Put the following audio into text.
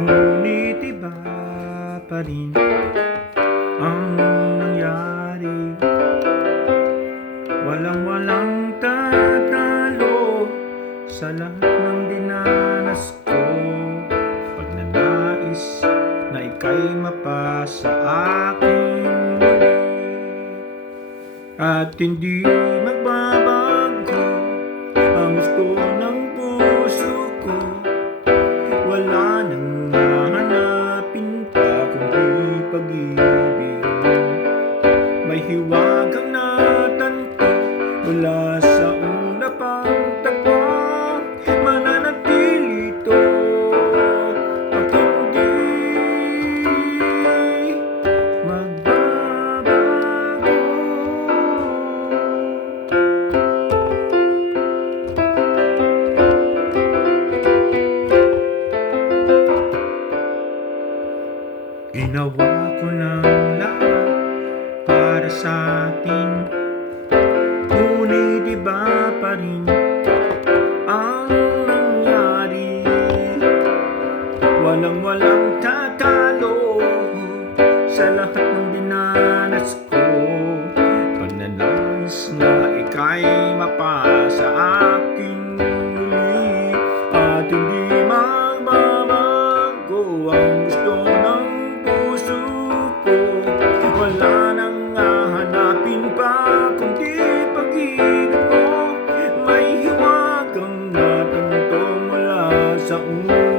Ngunit iba pa rin ang nangyari. Walang tatalo sa lahat ng dinanas ko. Pagnanais na ika'y mapasa aking muli, at hindi magbabago ang gusto ng puso ko. Wala nang hahanapin pa kundi pag-ibig mo. May hiwagang natanto mula sa una pang tagpo. Mananatili ito at hindi magbabago. Ginawa ko ng lahat para sa atin, ngunit iba pa rin ang nangyari. Walang tatalo sa lahat ng dinanas ko. Pagnanais na ika'y mapasa aking muli, at hindi magbabago ang gusto ng puso ko. Wala nang hahanapin pa kundi pag-ibig mo. May hiwagang natanto mula sa una